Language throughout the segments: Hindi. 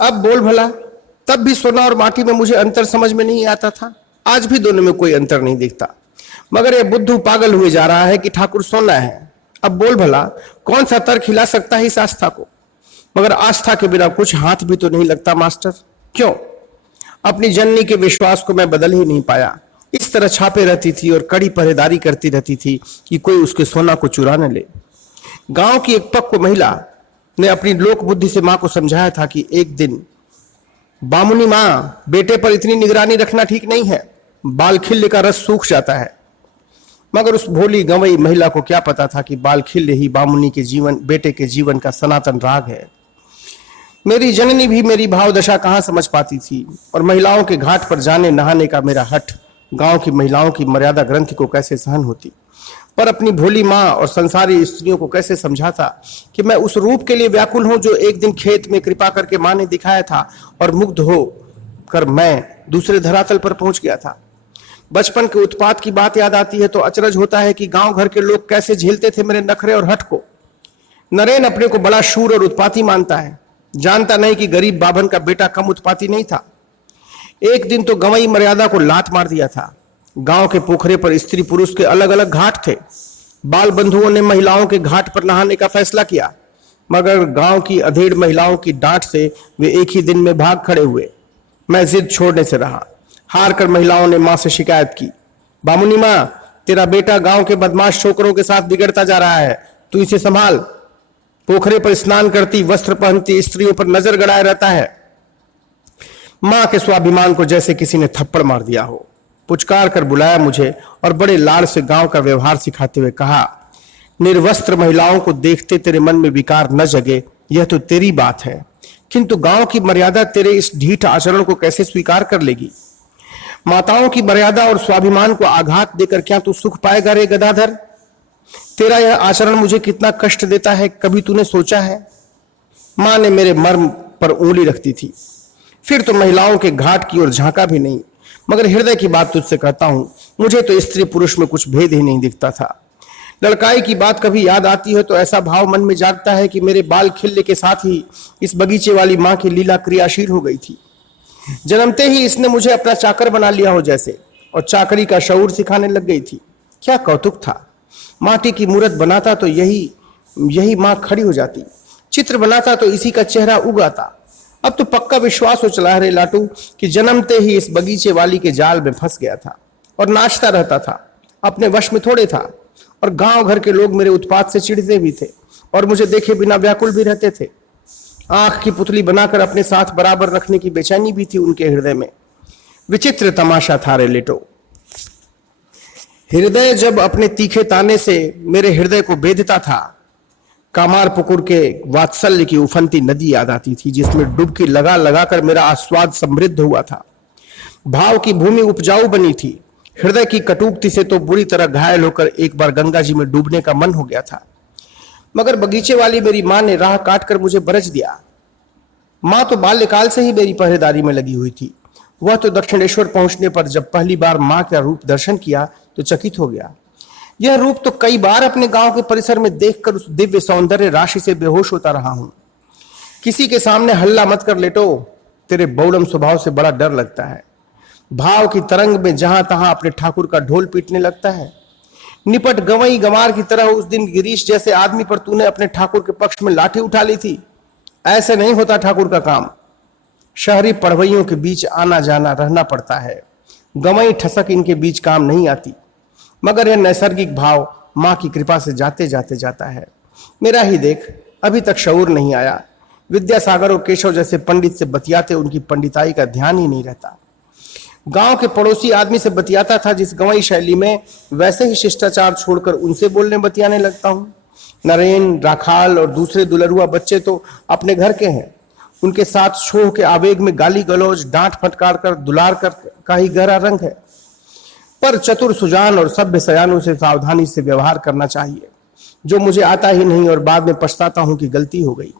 अब बोल भला, तब भी सोना और माटी में मुझे अंतर समझ में नहीं आता था। आज भी दोनों में कोई अंतर नहीं दिखता, मगर यह बुद्धू पागल हुए जा रहा है कि ठाकुर सोना है। अब बोल भला, कौन सा तर्क हिला सकता है इस आस्था को? मगर आस्था के बिना कुछ हाथ भी तो नहीं लगता मास्टर। क्यों? अपनी जननी के विश्वास को मैं बदल ही नहीं पाया। इस तरह छापे रहती थी और कड़ी पहरेदारी करती रहती थी कि कोई उसके सोना को चुरा न ले। गांव की एक पक्व महिला ने अपनी लोक बुद्धि से मां को समझाया था कि एक दिन, बामुनी मां, बेटे पर इतनी निगरानी रखना ठीक नहीं है, बाल खिल्ले का रस सूख जाता है। मगर उस भोली गंवई महिला को क्या पता था कि बाल खिल्ले ही बामुनी के जीवन, बेटे के जीवन का सनातन राग है। मेरी जननी भी मेरी भाव दशा कहां समझ पाती थी, और महिलाओं के घाट पर जाने नहाने का मेरा हठ गांव की महिलाओं की मर्यादा ग्रंथि को कैसे सहन होती। पर अपनी भोली मां और संसारी स्त्रियों को कैसे समझाता कि मैं उस रूप के लिए व्याकुल हूं जो एक दिन खेत में कृपा करके मां ने दिखाया था, और मुग्ध हो कर मैं दूसरे धरातल पर पहुंच गया था। बचपन के उत्पात की बात याद आती है तो अचरज होता है कि गांव घर के लोग कैसे झेलते थे मेरे नखरे और हठ को। नरेन अपने को बड़ा शूर और उत्पाती मानता है, जानता नहीं कि गरीब बाभन का बेटा कम उत्पाती नहीं था। एक दिन तो गंवई मर्यादा को लात मार दिया था। गांव के पोखरे पर स्त्री पुरुष के अलग अलग घाट थे। बाल बंधुओं ने महिलाओं के घाट पर नहाने का फैसला किया, मगर गांव की अधेड़ महिलाओं की डांट से वे एक ही दिन में भाग खड़े हुए। मैं जिद छोड़ने से रहा। हार कर महिलाओं ने मां से शिकायत की, बामुनी मां, तेरा बेटा गांव के बदमाश छोकरों के साथ बिगड़ता जा रहा है, तू इसे संभाल। पोखरे पर स्नान करती, वस्त्र पहनती स्त्रियों पर नजर गड़ाए रहता है। मां के स्वाभिमान को जैसे किसी ने थप्पड़ मार दिया हो। पुचकार कर बुलाया मुझे और बड़े लाड़ से गांव का व्यवहार सिखाते हुए कहा, निर्वस्त्र महिलाओं को देखते तेरे मन में विकार न जगे, यह तो तेरी बात है, किंतु गांव की मर्यादा तेरे इस ढीठ आचरण को कैसे स्वीकार कर लेगी? माताओं की मर्यादा और स्वाभिमान को आघात देकर क्या तू सुख पाएगा रे गदाधर? तेरा यह आचरण मुझे कितना कष्ट देता है, कभी तूने सोचा है? मां ने मेरे मर्म पर उंगली रखती थी। फिर तो महिलाओं के घाट की ओर झांका भी नहीं। मगर हृदय की बात तुझसे कहता हूं, मुझे तो स्त्री पुरुष में कुछ भेद ही नहीं दिखता था। लड़काई की बात कभी याद आती है तो ऐसा भाव मन में जागता है कि मेरे बाल खिलने के साथ ही इस बगीचे वाली मां की लीला क्रियाशील हो गई थी। जन्मते ही इसने मुझे अपना चाकर बना लिया हो जैसे, और चाकरी का शऊर सिखाने लग गई थी। क्या कौतुक था! माटी की मूर्त बनाता तो यही मां खड़ी हो जाती, चित्र बनाता तो इसी का चेहरा उग आता। अब तो पक्का विश्वास हो चला है रे लाटू कि जन्मते ही इस बगीचे वाली के जाल में फंस गया था और नाचता रहता था, अपने वश में थोड़े था। और गांव घर के लोग मेरे उत्पात से चिढ़ते भी थे और मुझे देखे बिना व्याकुल भी रहते थे। आंख की पुतली बनाकर अपने साथ बराबर रखने की बेचैनी भी थी उनके हृदय में। विचित्र तमाशा था रे लेटो। हृदय जब अपने तीखे ताने से मेरे हृदय को बेधता था, कामार पुकुर के वात्सल्य की उफनती नदी याद आती थी, जिसमें डुबकी लगा लगा कर मेरा आस्वाद समृद्ध हुआ था। भाव की भूमि उपजाऊ बनी थी। हृदय की कटुक्ति से तो बुरी तरह घायल होकर एक बार गंगा जी में डूबने का मन हो गया था। मगर बगीचे वाली मेरी मां ने राह काट कर मुझे बरज दिया। मां तो बाल्यकाल से ही मेरी पहरेदारी में लगी हुई थी। वह तो दक्षिणेश्वर पहुंचने पर जब पहली बार मां का रूप दर्शन किया तो चकित हो गया। यह रूप तो कई बार अपने गांव के परिसर में देखकर उस दिव्य सौंदर्य राशि से बेहोश होता रहा हूं। किसी के सामने हल्ला मत कर लेटो, तेरे बौड़म स्वभाव से बड़ा डर लगता है। भाव की तरंग में जहां तहां अपने ठाकुर का ढोल पीटने लगता है। निपट गंवई गंवार की तरह उस दिन गिरीश जैसे आदमी पर तूने अपने ठाकुर के पक्ष में लाठी उठा ली थी। ऐसे नहीं होता ठाकुर का काम। शहरी पढ़वइयों के बीच आना जाना रहना पड़ता है। गंवई ठसक इनके बीच काम नहीं आती। मगर यह नैसर्गिक भाव मां की कृपा से जाते जाते जाता है। मेरा ही देख, अभी तक शऊर नहीं आया। विद्यासागर और केशव जैसे पंडित से बतियाते उनकी पंडिताई का ध्यान ही नहीं रहता। गांव के पड़ोसी आदमी से बतियाता था जिस गंवई शैली में, वैसे ही शिष्टाचार छोड़कर उनसे बोलने बतियाने लगता हूं। नरेन, राखाल और दूसरे दुलरुआ बच्चे तो अपने घर के हैं। उनके साथ छोह के आवेग में गाली गलौज, डांट फटकार कर, दुलार कर का ही गहरा रंग है। पर चतुर सुजान और सभ्य सयानों से सावधानी से व्यवहार करना चाहिए, जो मुझे आता ही नहीं और बाद में पछताता हूं कि गलती हो गई।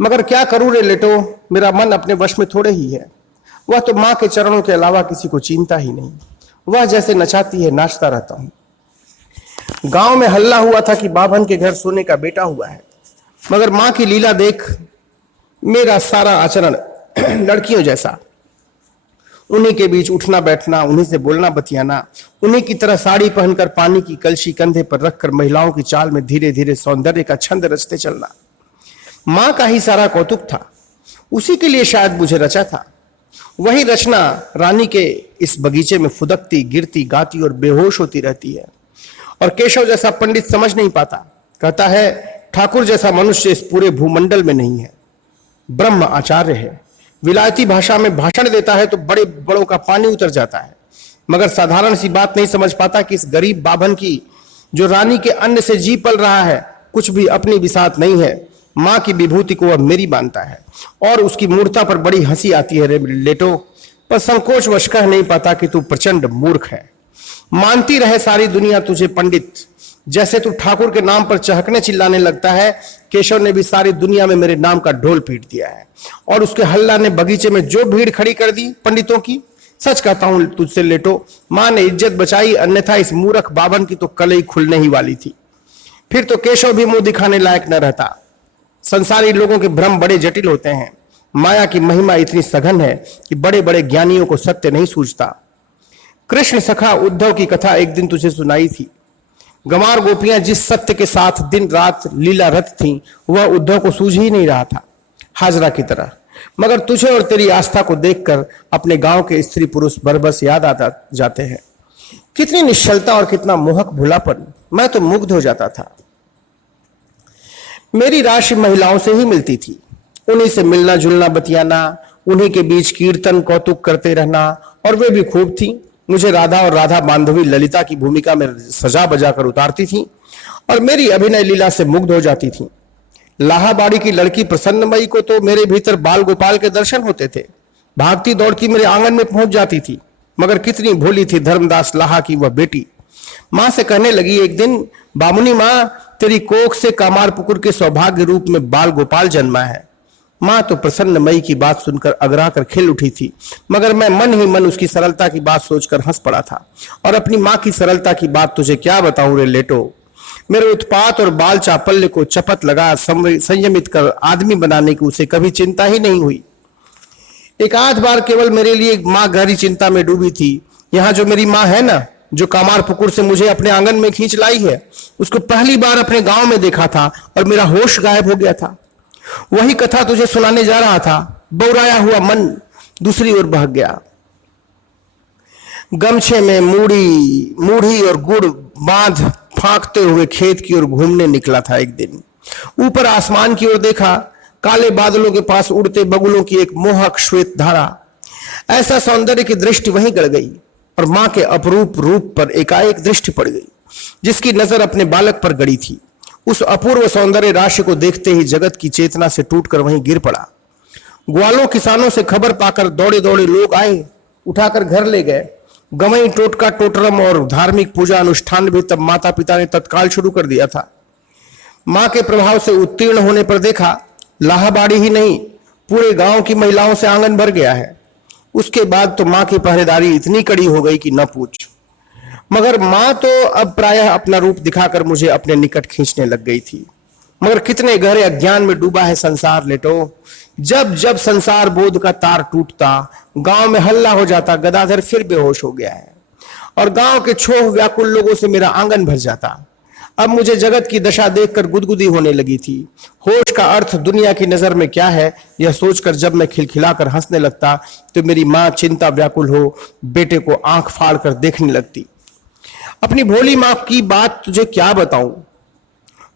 मगर क्या करूं रे लेटो, मेरा मन अपने वश में थोड़े ही है। वह तो मां के चरणों के अलावा किसी को चीनता ही नहीं। वह जैसे नचाती है नाचता रहता हूं। गांव में हल्ला हुआ था कि बाभन के घर सोने का बेटा हुआ है, मगर मां की लीला देख मेरा सारा आचरण लड़कियों जैसा, उन्हीं के बीच उठना बैठना, उन्हीं से बोलना बतियाना, उन्हीं की तरह साड़ी पहनकर पानी की कलशी कंधे पर रखकर महिलाओं की चाल में धीरे धीरे सौंदर्य का छंद रचते चलना। मां का ही सारा कौतुक था, उसी के लिए शायद मुझे रचा था। वही रचना रानी के इस बगीचे में फुदकती, गिरती, गाती और बेहोश होती रहती है। और केशव जैसा पंडित समझ नहीं पाता, कहता है ठाकुर जैसा मनुष्य इस पूरे भूमंडल में नहीं है। ब्रह्म आचार्य है, विलायती भाषा में भाषण देता है तो बड़े बड़ों का पानी उतर जाता है, मगर साधारण सी बात नहीं समझ पाता कि इस गरीब बाभन की, जो रानी के अन्न से जी पल रहा है, कुछ भी अपनी बिसात नहीं है। मां की विभूति को वह मेरी मानता है और उसकी मूर्ता पर बड़ी हंसी आती है रे लेटो, पर संकोचवश कह नहीं पाता कि तू प्रचंड मूर्ख है। मानती रहे सारी दुनिया तुझे पंडित, जैसे तू ठाकुर के नाम पर चहकने चिल्लाने लगता है। केशव ने भी सारी दुनिया में मेरे नाम का ढोल पीट दिया है और उसके हल्ला ने बगीचे में जो भीड़ खड़ी कर दी पंडितों की। सच कहता हूं तुझसे लेटो, मां ने इज्जत बचाई, अन्यथा इस मूर्ख बाभन की तो कलई खुलने ही वाली थी। फिर तो केशव भी मुंह दिखाने लायक न रहता। संसारी लोगों के भ्रम बड़े जटिल होते हैं। माया की महिमा इतनी सघन है कि बड़े बड़े ज्ञानियों को सत्य नहीं सूझता। कृष्ण सखा उद्धव की कथा एक दिन तुझे सुनाई थी। गंवार गोपियां जिस सत्य के साथ दिन रात लीला रत थीं, वह उद्धव को सूझ ही नहीं रहा था, हाजरा की तरह। मगर तुझे और तेरी आस्था को देखकर अपने गांव के स्त्री पुरुष बरबस याद आता जाते हैं। कितनी निश्चलता और कितना मोहक भुलापन, मैं तो मुग्ध हो जाता था। मेरी राशि महिलाओं से ही मिलती थी, उन्हीं से मिलना जुलना बतियाना, उन्हीं के बीच कीर्तन कौतुक करते रहना, और वे भी खूब थी। मुझे राधा और राधा बांधवी ललिता की भूमिका में सजा बजा कर उतारती थी और मेरी अभिनय लीला से मुग्ध हो जाती थी। लाहाबाड़ी की लड़की प्रसन्नमयी को तो मेरे भीतर बाल गोपाल के दर्शन होते थे। भागती दौड़ती मेरे आंगन में पहुंच जाती थी। मगर कितनी भोली थी धर्मदास लाहा की वह बेटी। मां से कहने लगी एक दिन, बामुनी मां, तेरी कोख से कामार पुकुर के सौभाग्य रूप में बाल गोपाल जन्मा है। मां तो प्रसन्नमयी की बात सुनकर अगरा कर खिल उठी थी, मगर मैं मन ही मन उसकी सरलता की बात सोचकर हंस पड़ा था। और अपनी मां की सरलता की बात तुझे क्या बताऊं रे लेटो। मेरे उत्पात और बाल चापल्य को चपत लगा संयमित कर आदमी बनाने की उसे कभी चिंता ही नहीं हुई। एक आध बार केवल मेरे लिए मां गहरी चिंता में डूबी थी। यहाँ जो मेरी मां है ना, जो कामार पुकुर से मुझे अपने आंगन में खींच लाई है, उसको पहली बार अपने गांव में देखा था और मेरा होश गायब हो गया था। वही कथा तुझे सुनाने जा रहा था, बौराया हुआ मन दूसरी ओर बह गया। गमछे में मूढ़ी और गुड़ बांध फांकते हुए खेत की ओर घूमने निकला था एक दिन। ऊपर आसमान की ओर देखा, काले बादलों के पास उड़ते बगुलों की एक मोहक श्वेत धारा। ऐसा सौंदर्य की दृष्टि वहीं गड़ गई और मां के अपरूप रूप पर एकाएक दृष्टि पड़ गई, जिसकी नजर अपने बालक पर गड़ी थी। उस अपूर्व सौंदर्य राशि को देखते ही जगत की चेतना से टूटकर वहीं गिर पड़ा। ग्वालों किसानों से खबर पाकर दौड़े दौड़े लोग आए, उठाकर घर ले गए। गवई टोटका टोटरम और धार्मिक पूजा अनुष्ठान भी तब माता पिता ने तत्काल शुरू कर दिया था। मां के प्रभाव से उत्तीर्ण होने पर देखा, लाहाबाड़ी ही नहीं, पूरे गांव की महिलाओं से आंगन भर गया है। उसके बाद तो मां की पहरेदारी इतनी कड़ी हो गई कि न पूछ। मगर मां तो अब प्रायः अपना रूप दिखाकर मुझे अपने निकट खींचने लग गई थी। मगर कितने गहरे अज्ञान में डूबा है संसार लेटो। जब जब संसार बोध का तार टूटता, गांव में हल्ला हो जाता, गदाधर फिर बेहोश हो गया है और गांव के छोह व्याकुल लोगों से मेरा आंगन भर जाता। अब मुझे जगत की दशा देखकर गुदगुदी होने लगी थी। होश का अर्थ दुनिया की नजर में क्या है, यह सोचकर जब मैं खिलखिलाकर हंसने लगता तो मेरी मां चिंता व्याकुल हो बेटे को आंख फाड़ कर देखने लगती। अपनी भोली मां की बात तुझे क्या बताऊं,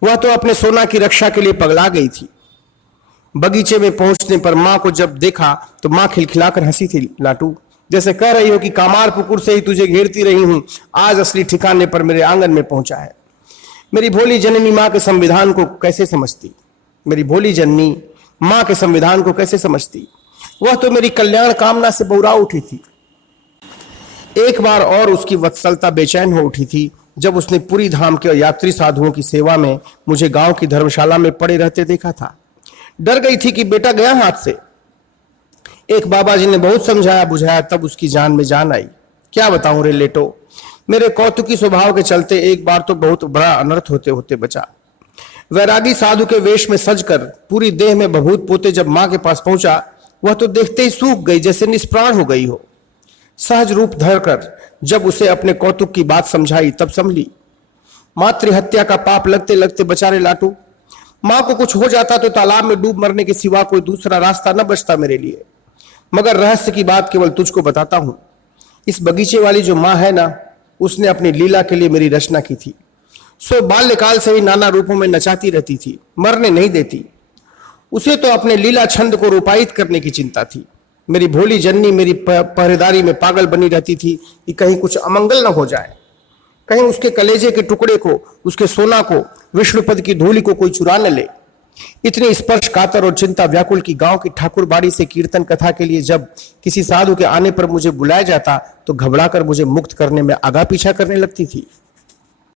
वह तो अपने सोना की रक्षा के लिए पगला गई थी। बगीचे में पहुंचने पर मां को जब देखा तो मां खिलखिलाकर हंसी थी लाटू, जैसे कह रही हो कि कामार पुकुर से ही तुझे घेरती रही हूं, आज असली ठिकाने पर मेरे आंगन में पहुंचा है। मेरी भोली जननी मां के संविधान को कैसे समझती, मेरी भोली जननी मां के संविधान को कैसे समझती। वह तो मेरी कल्याण कामना से बौरा उठी थी। एक बार और उसकी वत्सलता बेचैन हो उठी थी जब उसने पूरी धाम के यात्री साधुओं की सेवा में मुझे गांव की धर्मशाला में पड़े रहते देखा था। डर गई थी कि बेटा गया हाथ से। एक बाबा जी ने बहुत समझाया बुझाया, तब उसकी जान में जान आई। क्या बताऊं रे लेटो, मेरे कौतुकी स्वभाव के चलते एक बार तो बहुत बड़ा अनर्थ होते होते बचा। वैरागी साधु के वेश में सजकर पूरी देह में भभूत पोते जब मां के पास पहुंचा, वह तो देखते ही सूख गई, जैसे निष्प्राण हो गई हो। सहज रूप धरकर जब उसे अपने कौतुक की बात समझाई तब संभली। मातृहत्या का पाप लगते लगते बेचारे लाटू, मां को कुछ हो जाता तो तालाब में डूब मरने के सिवा कोई दूसरा रास्ता न बचता मेरे लिए। मगर रहस्य की बात केवल तुझको बताता हूं। इस बगीचे वाली जो मां है ना, उसने अपनी लीला के लिए मेरी रचना की थी। सो बाल्यकाल से ही नाना रूपों में नचाती रहती थी, मरने नहीं देती। उसे तो अपने लीला छंद को रूपायित करने की चिंता थी। मेरी भोली जननी मेरी पहरेदारी में पागल बनी रहती थी कि कहीं कुछ अमंगल न हो जाए, कहीं उसके कलेजे के टुकड़े को, उसके सोना को, विष्णुपद की धूलि को कोई चुरा न ले। इतनी स्पर्श कातर और चिंता व्याकुल की गांव की ठाकुर बाड़ी से कीर्तन कथा के लिए जब किसी साधु के आने पर मुझे बुलाया जाता तो घबराकर मुझे मुक्त करने में आगा पीछा करने लगती थी।